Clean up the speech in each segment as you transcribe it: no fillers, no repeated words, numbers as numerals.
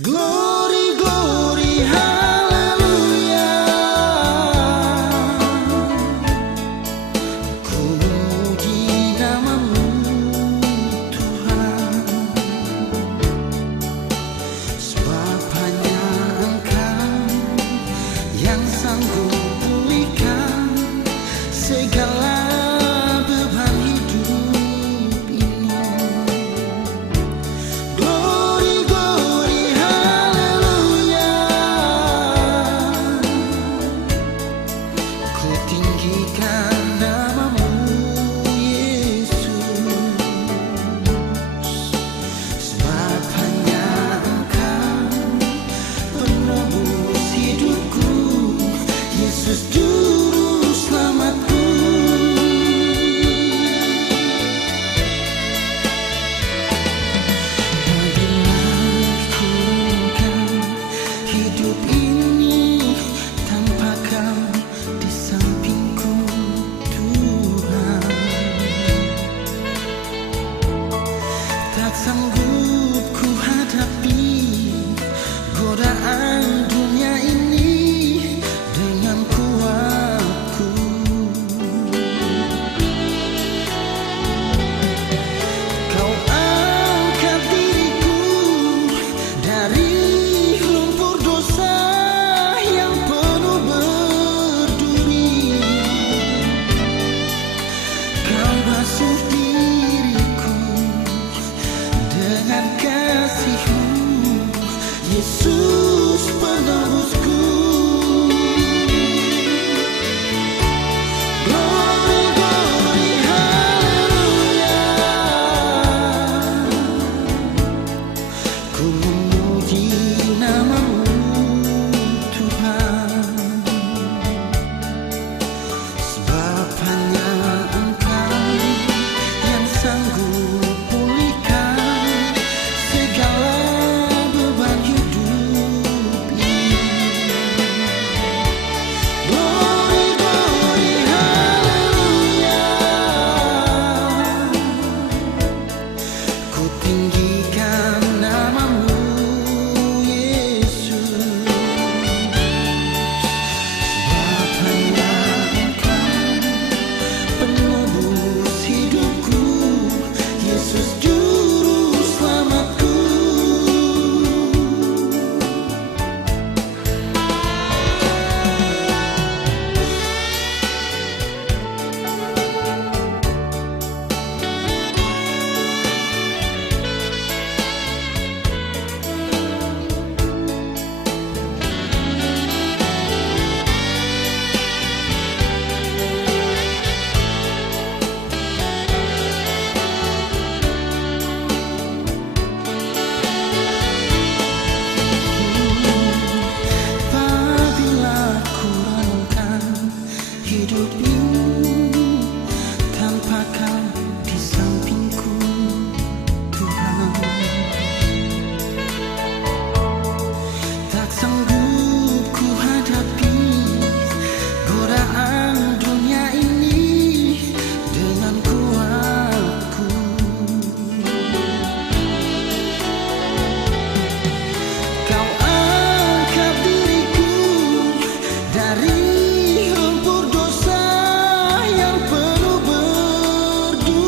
Glory, glory, haleluya. Ku muji namamu Tuhan, sebab hanya Engkau yang sanggup pulihkan segala beban hidup ini. Glory, glory, haleluya. Ku tinggikan namamu Yesus, sebab hanya Engkau penebus hidupku, Yesus juru selamatku. Hidup ini tanpa Kau di sampingku Tuhan, tak sanggup ku hadapi godaan dunia ini dengan kuatku. Kau angkat diriku dari lumpur dosa yang penuh berduri. Kau basuh diriku dengan kasih-Mu, Yesus penebusku. Glory, glory, haleluya. Ku memuji namamu Tuhan, sebab hanya Engkau yang sanggup pulihkan segala beban hidup ini. Glory, glory, haleluya. Ku tinggikan namamu Yesus, sebab hanya Engkau penebus hidupku, Yesus juru selamatku. Apabila ku renungkan hidup ini tanpa Kau di sampingku Tuhan, tak sanggup ku hadapi godaan dunia ini dengan kuatku. Kau angkat diriku dari lumpur dosa yang penuh berduri.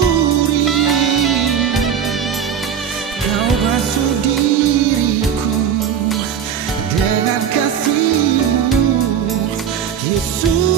Kau basuh diriku dengan kasih-Mu, Yesus